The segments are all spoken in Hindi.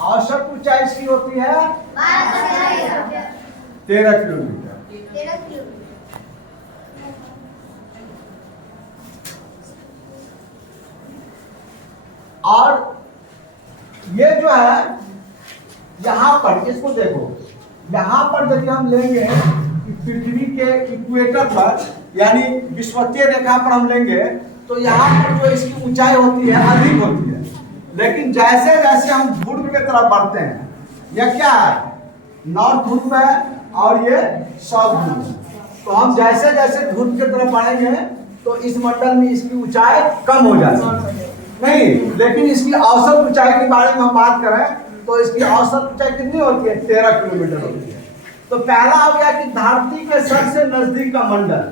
औसत ऊंचाई इसकी होती है 13 किलोमीटर। और ये जो है यहां पर इसको देखो, यहां पर यदि हम लेंगे कि पृथ्वी के इक्वेटर पर यानी विषुवतीय रेखा पर हम लेंगे तो यहाँ पर जो इसकी ऊंचाई होती है अधिक होती है, लेकिन जैसे जैसे हम ध्रुव की तरफ बढ़ते हैं, यह क्या है नॉर्थ ध्रुव है और ये साउथ ध्रुव है, तो हम जैसे जैसे ध्रुव की तरफ बढ़ेंगे तो इस मंडल में इसकी ऊंचाई कम हो जाती है नहीं, लेकिन इसकी औसत ऊंचाई के बारे में हम बात करें तो इसकी औसत ऊंचाई कितनी होती है 13 किलोमीटर होती है। तो पहला हो गया कि धरती के सबसे नजदीक का मंडल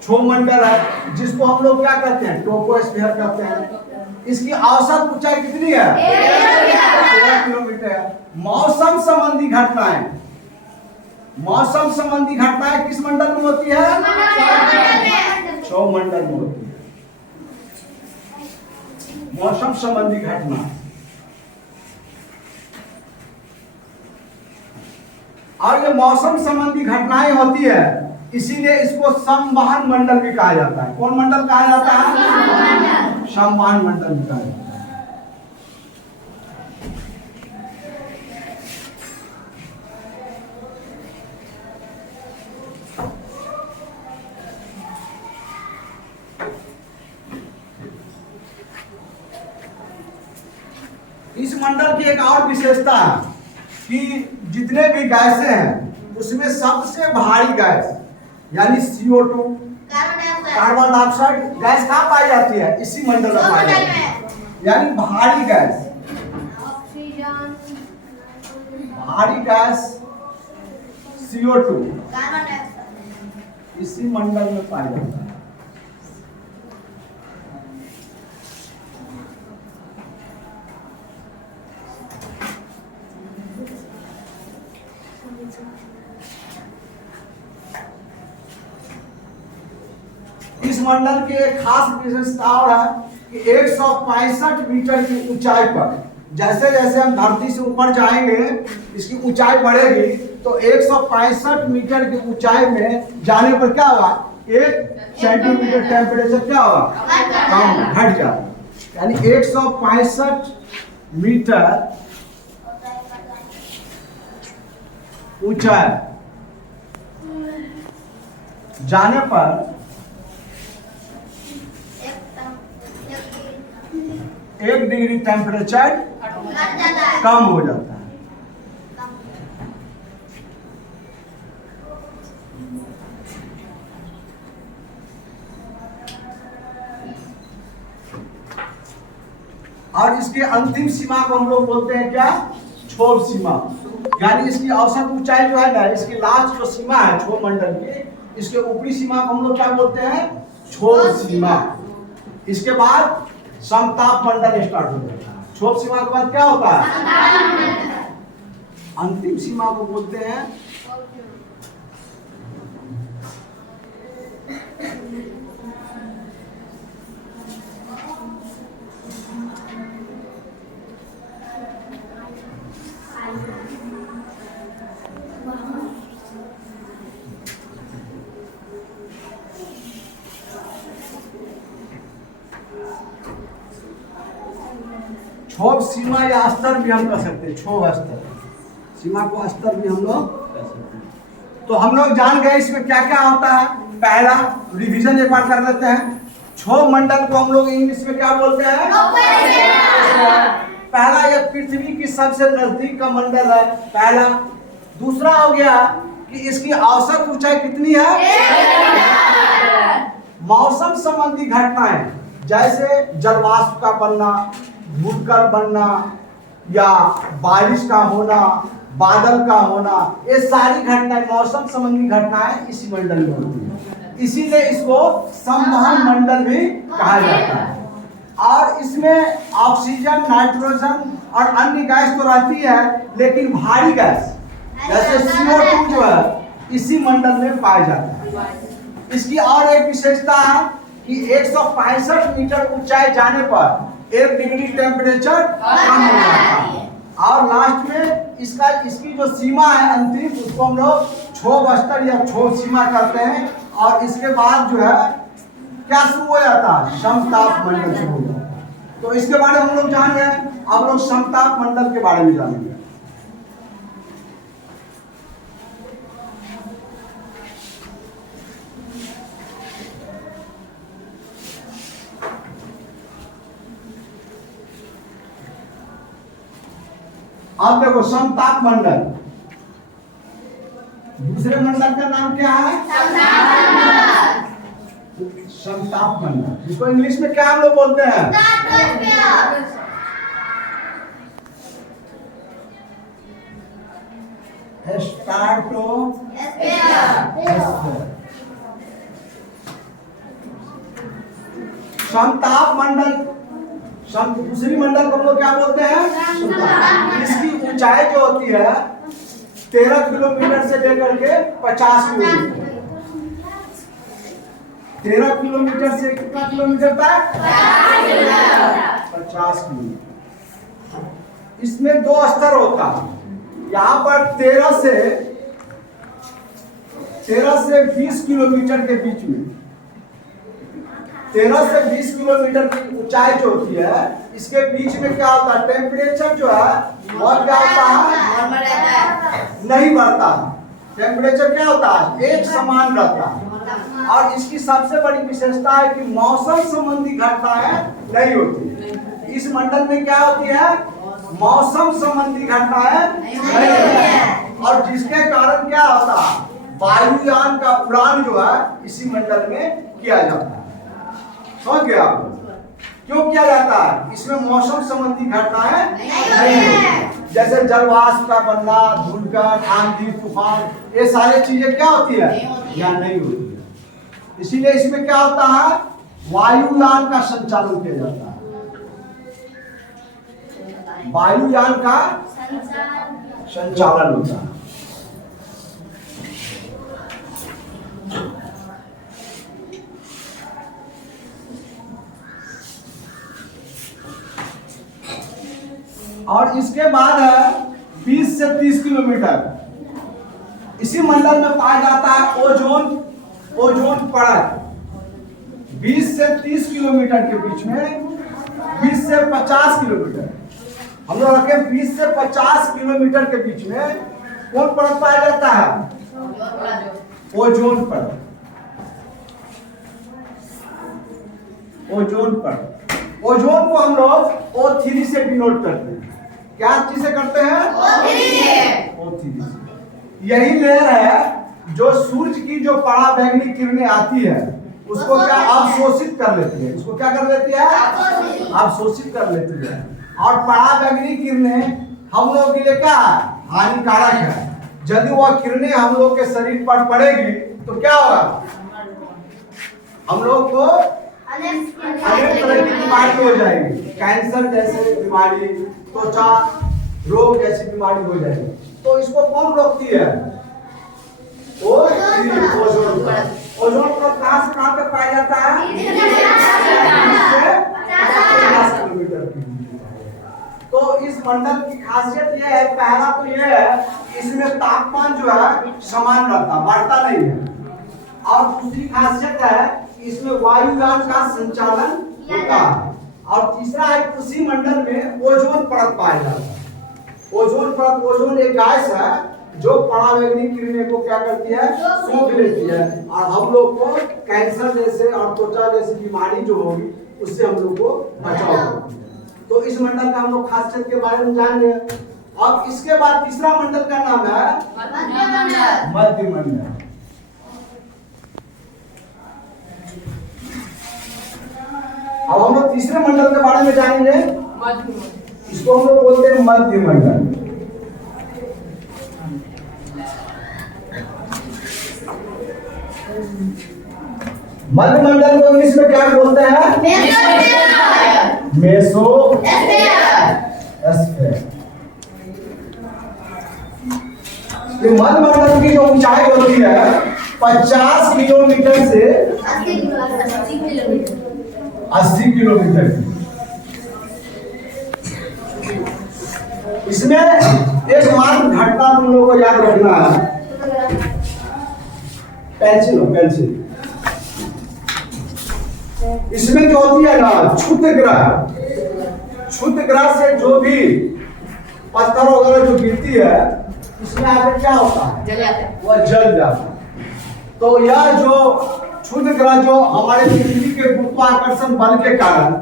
क्षोभ मंडल है, जिसको हम लोग क्या कहते हैं ट्रोपोस्फीयर कहते हैं। इसकी औसत ऊंचाई कितनी है 13 किलोमीटर है। मौसम संबंधी घटनाएं, मौसम संबंधी घटनाएं किस मंडल में होती है क्षोभ मंडल में होती है। मौसम संबंधी घटना, और ये मौसम संबंधी घटनाएं होती है, इसीलिए इसको संवहन मंडल भी कहा जाता है। कौन मंडल कहा जाता है संवहन मंडल भी कहा जाता है। इस मंडल की एक और विशेषता है कि जितने भी गैसें हैं उसमें सबसे भारी गैस यानी CO2 कार्बन डाइऑक्साइड गैस कहाँ पाई जाती है इसी मंडल में पाई जाती है। यानी भारी गैस, भारी गैस CO2 इसी मंडल में पाई जाता है। इस मंडल की एक खास विशेषता और है कि 165 मीटर की ऊंचाई पर जैसे जैसे हम धरती से ऊपर जाएंगे इसकी ऊंचाई बढ़ेगी, तो 165 मीटर की ऊंचाई में जाने पर क्या होगा 1 सेंटीमीटर टेम्परेचर क्या होगा कम घट जाएगा। यानी 165 मीटर ऊंचाई जाने पर 1 डिग्री टेम्परेचर कम हो जाता है। और इसके अंतिम सीमा को हम लोग बोलते हैं क्या क्षोभ सीमा। यानी इसकी औसत ऊंचाई जो है ना, इसकी लास्ट जो सीमा है क्षोभ मंडल की, इसके ऊपरी सीमा को हम लोग क्या बोलते हैं क्षोभ सीमा। इसके बाद समताप मंडल स्टार्ट हो जाता है। क्षोभ सीमा के बाद क्या होता है अंतिम सीमा को बोलते हैं क्षोभ सीमा या स्तर भी हम कह सकते हैं। क्षोभ स्तर सीमा को स्तर भी हम लोग कह सकते हैं। तो हम लोग जान गए इसमें क्या क्या होता है। पहला रिवीजन एक बार कर लेते हैं। क्षोभ मंडल को हम लोग इंग्लिश में क्या बोलते हैं पहला ये पृथ्वी की सबसे नजदीक का मंडल है पहला। दूसरा हो गया कि इसकी औसत ऊंचाई कितनी है। मौसम संबंधी घटनाएं जैसे जलवाष्प का बनना, भूस्खलन बनना या बारिश का होना, बादल का होना, ये सारी घटनाएं मौसम संबंधी घटनाएं इसी मंडल में होती है। इसीलिए इसको संवहन मंडल भी कहा जाता है। और इसमें ऑक्सीजन, नाइट्रोजन और अन्य गैस तो रहती है, लेकिन भारी गैस जैसे CO2 जो है इसी मंडल में पाया जाता है। इसकी और एक विशेषता है कि 165 मीटर ऊंचाई जाने पर 1 डिग्री टेम्परेचर कम हो जाता है। और इसका इसकी जो सीमा है अंतिम, उसको हम लोग क्षोभ स्तर या क्षोभ सीमा करते हैं। और इसके बाद जो है क्या शुरू हो जाता है, समताप मंडल शुरू हो जाता है। तो इसके बारे में हम लोग जान गए। अब लोग समताप मंडल के बारे में जानेंगे। अब देखो समताप मंडल, दूसरे मंडल का नाम क्या है, समताप मंडल। इसको इंग्लिश में क्या हम लोग बोलते हैं, समताप मंडल। दूसरी मंडल को हम लोग क्या बोलते हैं, इसकी ऊंचाई जो होती है 13 किलोमीटर से लेकर के 50 किलोमीटर। 13 किलोमीटर से कितना किलोमीटर तक, 50 किलोमीटर। इसमें 2 स्तर होता है। यहाँ पर 13 से 20 किलोमीटर के बीच में, 13 से 20 किलोमीटर की ऊंचाई जो होती है, इसके बीच में क्या होता है, टेम्परेचर जो है और क्या होता है, नहीं बढ़ता। टेम्परेचर क्या होता है, एक समान रहता है। और इसकी सबसे बड़ी विशेषता है कि मौसम संबंधी घटनाएं नहीं होती। इस मंडल में क्या होती है, मौसम संबंधी घटनाएं नहीं होती है। और जिसके कारण क्या होता है, वायुयान का उड़ान जो है इसी मंडल में किया जाता है। समझ गए आप, क्यों किया जाता है, इसमें मौसम संबंधी घटनाएं नहीं होती। जैसे जलवाष्प का बनना, धूलकण, आंधी, तूफान, ये सारी चीजें क्या होती है, या नहीं होती है। इसीलिए इसमें क्या होता है, वायुयान का संचालन किया जाता है। वायुयान का संचालन होता है। और इसके बाद है 20 से 30 किलोमीटर। इसी मंडल में पाया जाता है ओजोन परत। 20 से 30 किलोमीटर के बीच में, 20 से 50 किलोमीटर, हम लोग रखें 20 से 50 किलोमीटर के बीच में कौन परत पाया जाता है, ओजोन परत। ओजोन परत, ओजोन को हम लोग O3 से डिनोट करते हैं। क्या चीज से करते हैं, O3 से। यही लेयर है जो सूर्य की जो पराबैंगनी किरणें आती है उसको क्या अवशोषित कर लेती है। इसको क्या कर लेती है, अवशोषित कर लेती है। और पराबैंगनी किरणें हम लोग के लिए क्या हानिकारक है। यदि वह किरणें हम लोग के शरीर पर पड़ेगी तो क्या होगा, हम लोग को अनेक तरह की बीमारी हो जाएगी। कैंसर जैसे बीमारी, त्वचा रोग जैसी बीमारी हो जाएगी। तो इसको कौन रोकती है, ओजोन परत। ओजोन परत कहां से कहां तक पाया जाता है, 50 किलोमीटर की। तो इस मंडल की खासियत यह है, पहला तो यह है इसमें तापमान जो है समान रहता, बढ़ता नहीं है। और दूसरी खासियत है इसमें वायुयान का संचालन होता है। और तीसरा है उसी मंडल में ओजोन परत पाया जाता है। ओजोन परत, ओजोन एक गैस है जो पराबैंगनी किरणें को क्या करती है, सोख लेती है। और हम लोग को कैंसर जैसे और त्वचा जैसी बीमारी जो होगी उससे हम लोग को बचाव होती है। तो इस मंडल का हम लोग खासियत के बारे में जान गए। अब इसके बाद तीसरा मंडल का नाम है मध्य मंडल। अब हम लोग तीसरे मंडल के बारे में जानेंगे। इसको हम लोग बोलते हैं मध्य मंडल। मध्य मंडल को इंग्लिश में क्या बोलते हैं, मेसोस्फीयर। मध्य मंडल की जो ऊंचाई होती है 50 किलोमीटर से 80 किलोमीटर। इसमें एक मात्र घटना तुम लोगों को याद रखना है। पेंसिल हो पेंसिल। इसमें जो होती है ना क्षुद्र ग्रह, क्षुद्र ग्रह से जो भी पत्थर वगैरह जो गिरती है इसमें आगे क्या होता है, वह जल जाता है। तो यह जो क्षुद्र ग्रह जो हमारे पृथ्वी के गुरुत्वाकर्षण बल के कारण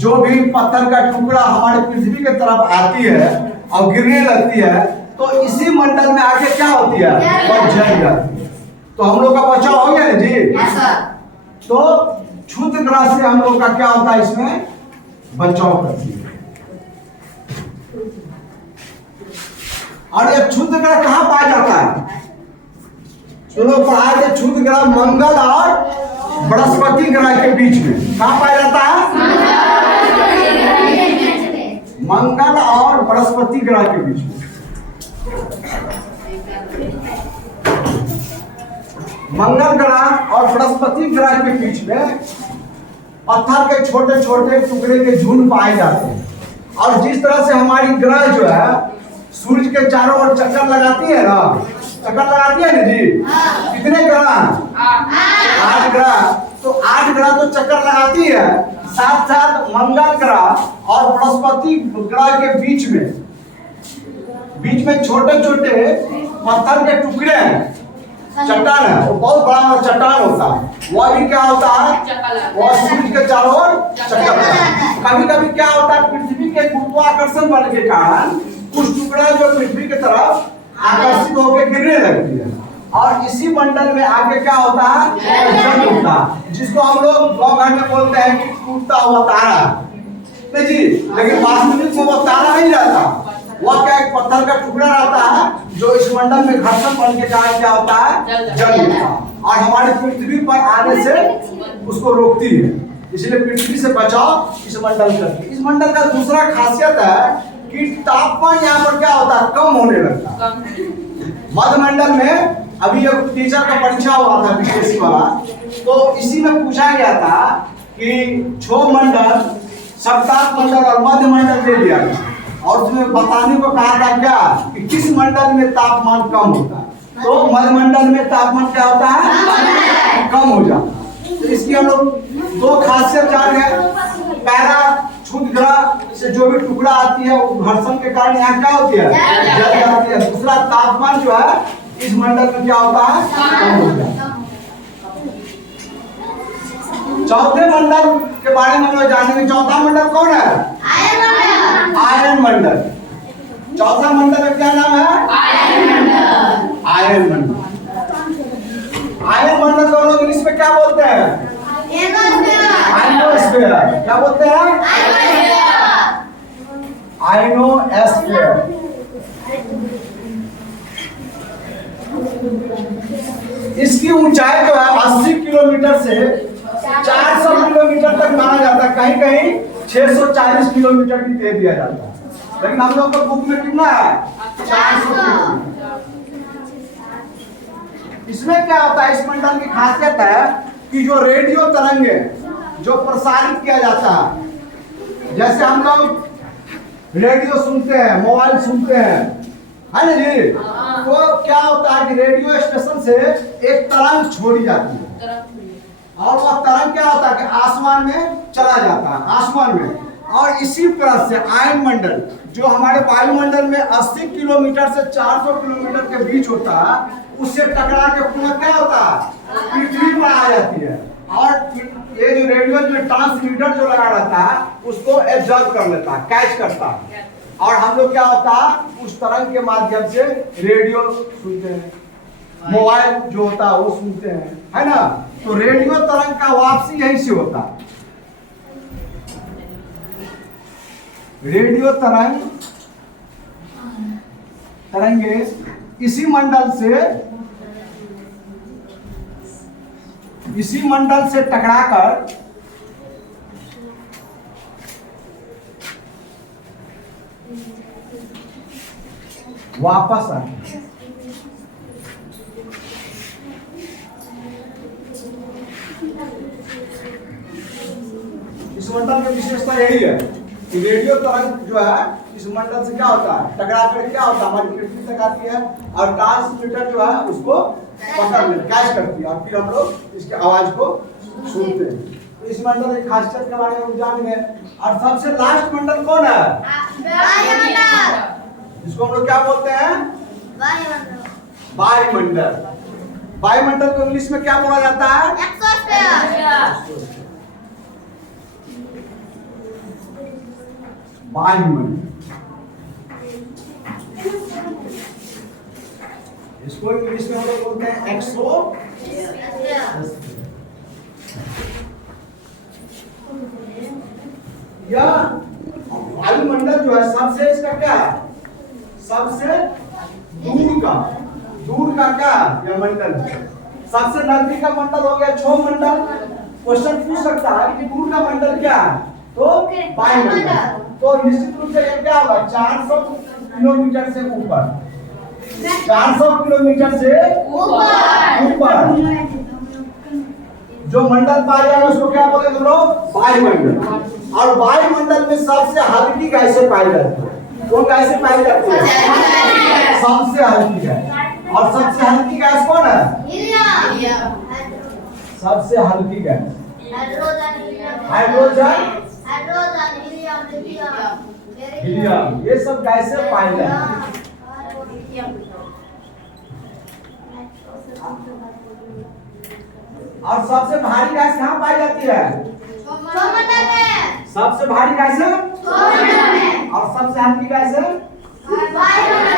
जो भी पत्थर का टुकड़ा हमारे पृथ्वी की तरफ आती है और गिरने लगती है, तो इसी मंडल में आके क्या होती है, वह जल जाती है। तो हम लोग का बचाव हो गया ना जी। तो क्षुद्र ग्रह से हम लोग का क्या होता है, इसमें बचाव करती है। और ये क्षुद्र ग्रह कहाँ पाया जाता है, सुनो पढ़ा के, क्षुद्र ग्रह मंगल और बृहस्पति ग्रह के बीच में कहाँ पाया जाता है, मंगल और बृहस्पति ग्रह के बीच में। मंगल ग्रह और बृहस्पति ग्रह के बीच में पत्थर के छोटे छोटे टुकड़े के झुंड पाए जाते हैं। और जिस तरह से हमारी ग्रह जो है सूर्य के चारों ओर चक्कर लगाती है ना, चक्कर लगाती है ना जी, कितने ग्रह, 8 ग्रह। तो 8 ग्रह तो चक्कर लगाती है, साथ साथ मंगल ग्रह और बृहस्पति ग्रह के बीच में छोटे छोटे पत्थर के टुकड़े हैं, चट्टान है, वो बहुत बड़ा चट्टान होता है, वह भी क्या होता है, वह सूर्य के चारों ओर चक्कर लगाता है। कभी कभी क्या होता है, पृथ्वी के गुरुत्वाकर्षण बल के कारण कुछ टुकड़ा जो पृथ्वी की तरफ आकर्षित होकर गिरने लगती है, और इसी मंडल में आगे क्या होता है, जल उठता है, जिसको हम लोग गाँव घर में बोलते हैं कि टूटता हुआ तारा। नहीं जी, लेकिन वास्तविक में वो तारा नहीं रहता, वह क्या एक पत्थर का टुकड़ा रहता है जो इस मंडल में घर्षण बल के कारण क्या होता है, जल उठता है, और हमारे पृथ्वी पर आने से उसको रोकती है। इसलिए पृथ्वी से बचाव इस मंडल करती है। इस मंडल का दूसरा खासियत है कि तापमान यहाँ पर क्या होता है, कम होने लगता है। मध्य मंडल में अभी एक टीचर का परीक्षा हुआ था बीपीएससी वाला, तो इसी में पूछा गया था कि क्षोभ मंडल, सप्ताह मंडल और मध्य मंडल दे दिया गया, और उसमें बताने को कहा था क्या कि किस मंडल में तापमान कम होता है। तो मध्य मंडल में तापमान क्या होता है, कम हो जाता है। तो इसकी हम लोग 2 खासियत जान है। पहला, क्षुद्र ग्रह से जो भी टुकड़ा आती है वो घर्षण के कारण यहाँ क्या होती है, जल जाती है। दूसरा, तापमान जो है इस मंडल में क्या होता है, कम हो जाता है। चौथे मंडल के बारे में हम लोग जानेंगे। चौथा मंडल कौन है, आयरन मंडल। चौथा मंडल का क्या नाम है, आयरन मंडल। आयरन मंडल को हम लोग इंग्लिश में क्या बोलते हैं, आयनोस्फीयर। क्या बोलते हैं, आयनोस्फीयर। इसकी ऊंचाई जो है 80 किलोमीटर से 400 किलोमीटर तक माना जाता है, कहीं कहीं 640 किलोमीटर भी दे दिया जाता है, लेकिन हम लोग को बुक में कितना है, 400 किलोमीटर। इसमें क्या होता है, इस मंडल की खासियत है कि जो रेडियो तरंग जो प्रसारित किया जाता है, जैसे हम लोग रेडियो सुनते हैं, मोबाइल सुनते हैं, है ना जी, तो क्या होता है कि रेडियो स्टेशन से एक तरंग छोड़ी जाती है, और वह तरंग क्या होता है कि आसमान में चला जाता है, आसमान में। और इसी तरह से आयन मंडल जो हमारे वायुमंडल में 80 किलोमीटर से 400 किलोमीटर के बीच होता है, उससे टकरा के पुनः क्या होता है, पृथ्वी पर आ जाती है, और ये जो रेडियो में ट्रांसमीटर जो लगा रहता है उसको एब्जॉर्ब कर लेता है, कैच करता है, और हम लोग क्या होता है उस तरंग के माध्यम से रेडियो सुनते हैं, मोबाइल जो होता है वो सुनते हैं, है ना। तो रेडियो तरंग का वापसी यहीं से होता है। रेडियो तरंगे इसी मंडल से टकराकर वापस आए। इस मंडल की विशेषता यही है रेडियो तरंग जो है इस मंडल से क्या होता है, टकरा कर क्या होता है, हमारी पृथ्वी तक आती है और ट्रांसमीटर जो है उसको पकड़ ले कैच करती है और फिर हम लोग इसके आवाज को सुनते हैं। तो इस मंडल की खासियत के बारे में जान गए। और सबसे लास्ट मंडल कौन है, जिसको हम लोग क्या बोलते हैं, वायुमंडल। वायुमंडल को इंग्लिश में क्या बोला जाता है, वायुमंडल। इसको इंग्लिश में हम लोग बोलते हैं या वायुमंडल जो है सबसे इसका क्या है, सबसे दूर का क्या यह मंडल है। सबसे नजदीक का मंडल हो गया छो मंडल। क्वेश्चन पूछ सकता है कि दूर का मंडल क्या है, तो वायुमंडल। तो निश्चित रूप से ये क्या होगा, 400 किलोमीटर से ऊपर, 400 किलोमीटर से ऊपर जो मंडल पाया जाएगा उसको क्या बोलेंगे हम लोग, वायुमंडल। और वायुमंडल में सबसे हल्की गैसें पाई जाती है। वो गैसें पाई जाती है सबसे हल्की गैस। और सबसे हल्की गैस कौन है, सबसे हल्की गैस हाइड्रोजन, हीलियम, ये सब गैसें पाई जाती है। और सबसे भारी गैस कहाँ पाई जाती है, सबसे भारी गैस है और सबसे हल्की गैस है।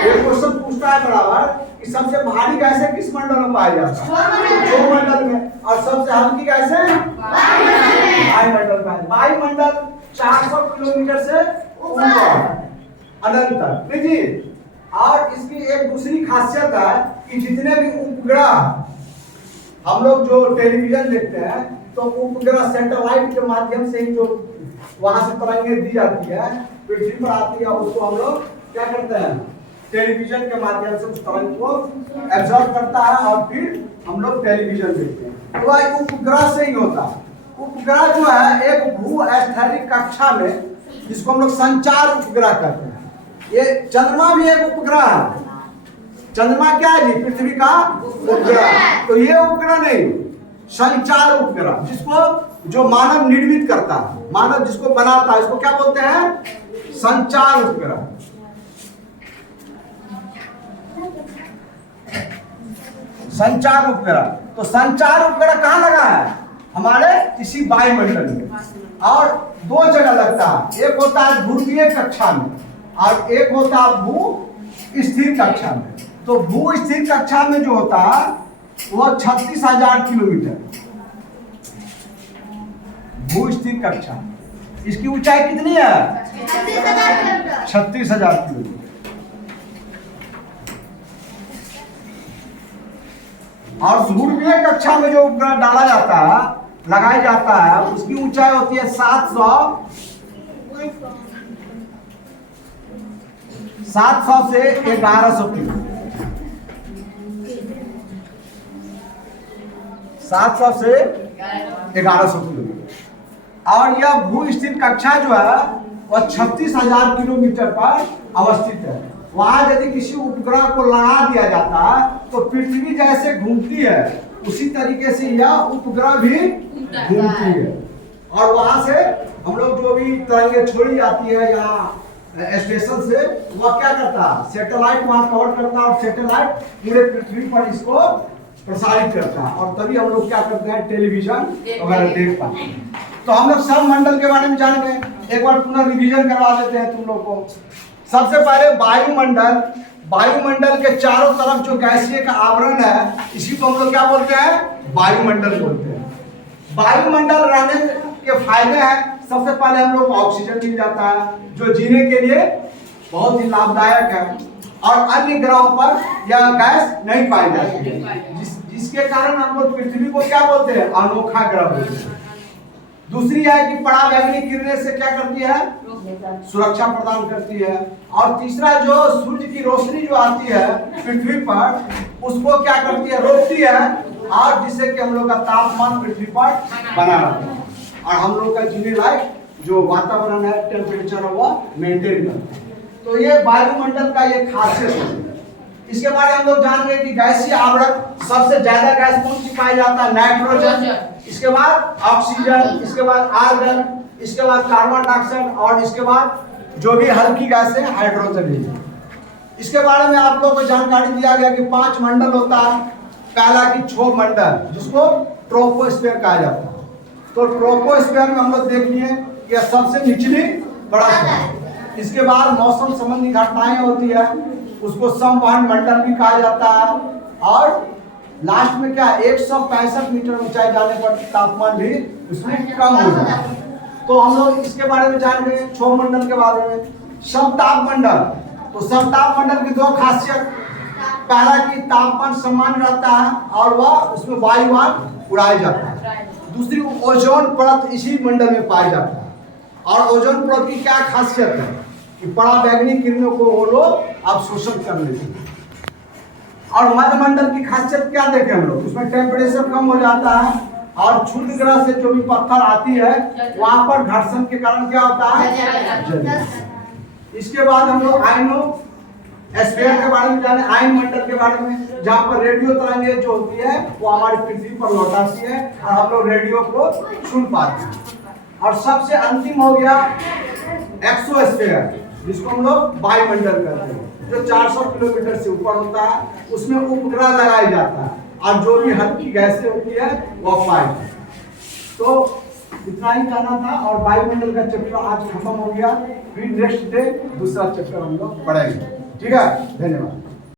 ये क्वेश्चन पूछता है बराबर कि सबसे भारी गैस है किस मंडल में पाया जाता है, छो मंडल में। और सबसे हल्की गैस है वायुमंडल में। वायुमंडल 400 किलोमीटर से ऊपर अनंत तक जी। और इसकी एक दूसरी खासियत है कि जितने भी उपग्रह हम लोग जो टेलीविजन देखते हैं, तो उपग्रह सैटेलाइट के माध्यम से ही जो वहां से तरंगें दी जाती है, पृथ्वी पर आती है, उसको हम लोग क्या करते हैं, टेलीविजन के माध्यम से उस तरंग को एब्जॉर्ब करता है और फिर हम लोग टेलीविजन देखते हैं। तो वह उपग्रह से ही होता है। उपग्रह जो है एक भू-स्थैतिक कक्षा में, जिसको हम लोग संचार उपग्रह कहते हैं। ये चंद्रमा भी एक उपग्रह है। चंद्रमा क्या है जी, पृथ्वी का उपग्रह। तो ये उपग्रह नहीं, संचार उपग्रह, जिसको जो मानव निर्मित करता है, मानव जिसको बनाता है, इसको क्या बोलते हैं, संचार उपग्रह। संचार उपग्रह। तो संचार उपग्रह कहाँ लगा है, हमारे इसी वायुमंडल में। और दो जगह लगता है, एक होता है ध्रुवीय कक्षा में और एक होता है भू स्थिर कक्षा में। तो भू स्थिर कक्षा में जो होता है वो 36,000 किलोमीटर, भू स्थिर कक्षा। इसकी ऊंचाई कितनी है, 36,000 किलोमीटर। और ध्रुवीय कक्षा में जो उपग्रह डाला जाता है, लगाया जाता है, उसकी ऊंचाई होती है 700 से 1100 किलोमीटर। 700 से 1100 किलोमीटर। और यह भू स्थिर कक्षा जो है वह 36,000 किलोमीटर पर अवस्थित है। वहां यदि किसी उपग्रह को लगा दिया जाता है तो पृथ्वी जैसे घूमती है उसी तरीके से यह उपग्रह भी घूमती है। और वहां से हम लोग जो भी तरंगे छोड़ी जाती है यहाँ स्टेशन से, वह क्या करता है, सैटेलाइट वहां कवर करता है और सैटेलाइट पूरे पृथ्वी पर इसको प्रसारित करता है। और तभी हम लोग क्या करते हैं, टेलीविजन वगैरह देख पाते हैं। तो हम लोग सब मंडल के बारे में जान गए। एक बार पुनः रिवीजन करवा देते हैं तुम लोग को। सबसे पहले वायुमंडल। वायुमंडल के चारों तरफ जो गैसीय का आवरण है, इसी को हम लोग क्या बोलते हैं, वायुमंडल बोलते हैं। वायुमंडल रहने के फायदे हैं। सबसे पहले हम लोग को ऑक्सीजन मिल जाता है जो जीने के लिए बहुत ही लाभदायक है। और अन्य ग्रहों पर यह गैस नहीं पाई जाती है, जिसके कारण हम लोग पृथ्वी को क्या बोलते हैं, अनोखा ग्रह बोलते हैं। दूसरी है कि पराबैंगनी किरणें से क्या करती है, सुरक्षा प्रदान करती है। और तीसरा जो सूर्य की रोशनी जो आती है पृथ्वी पर, उसको क्या करती है, रोकती है, और जिससे कि हम लोग का तापमान पृथ्वी पर बना रहता है और हम लोग का जीने लायक जो वातावरण है टेम्परेचर है वह मेंटेन करता है। तो ये वायुमंडल का ये खासियत है। इसके बाद हम लोग जान गए कि गैसीय आवरण सबसे ज्यादा गैस कौन सी पाई जाता है, नाइट्रोजन, इसके बाद ऑक्सीजन, इसके बाद आर्गन, इसके बाद कार्बन डाइऑक्साइड और इसके बाद जो भी हल्की गैस है हाइड्रोजन है। इसके बारे में आप लोगों को जानकारी दिया गया कि 5 मंडल होता है। पहला कि क्षोभ मंडल जिसको ट्रोपोस्फीयर कहा जाता है। तो ट्रोपोस्फीयर में हम लोग देख लिए यह सबसे निचली परत है। इसके बाद मौसम संबंधी घटनाएं होती है, उसको समवहन मंडल भी कहा जाता है। और लास्ट में क्या 165 मीटर ऊंचाई जाने पर तापमान भी उसमें कम हो जाता है। तो हम लोग इसके बारे में जान गए क्षोभ मंडल के बारे में। समताप मंडल, तो समताप मंडल की 2 खासियत, पहला कि तापमान समान रहता है और वह उसमें वायुयान उड़ाया जाता है। दूसरी ओजोन परत इसी मंडल में पाया जाता है। और ओजोन परत की क्या खासियत है कि पराबैंगनी किरणों को वो लोग अवशोषण कर लेते हैं। और मध्यमंडल की खासियत क्या देखें हम लोग, उसमें टेम्परेचर कम हो जाता है और क्षुद्र ग्रह से जो भी पत्थर आती है वहां पर घर्षण के कारण क्या होता है। इसके बाद हम लोग आयनो स्फीयर के बारे में जाने, आयन मंडल के बारे में, जहाँ पर रेडियो तरंगें जो होती है वो हमारी पृथ्वी पर लौटाती है और हम लोग रेडियो को सुन पाते हैं। और सबसे अंतिम हो गया एक्सोस्फीयर जिसको हम लोग वायुमंडल कहते हैं, जो 400 किलोमीटर से ऊपर होता है। उसमें उपग्रह लगाया जाता है और जो भी हल्की गैसें होती है वह पाई जाती है। तो इतना ही कहना था। और वायुमंडल का चैप्टर आज खत्म हो गया। फिर नेक्स्ट डे दूसरा चैप्टर हम लोग पढ़ेंगे। ठीक है, धन्यवाद।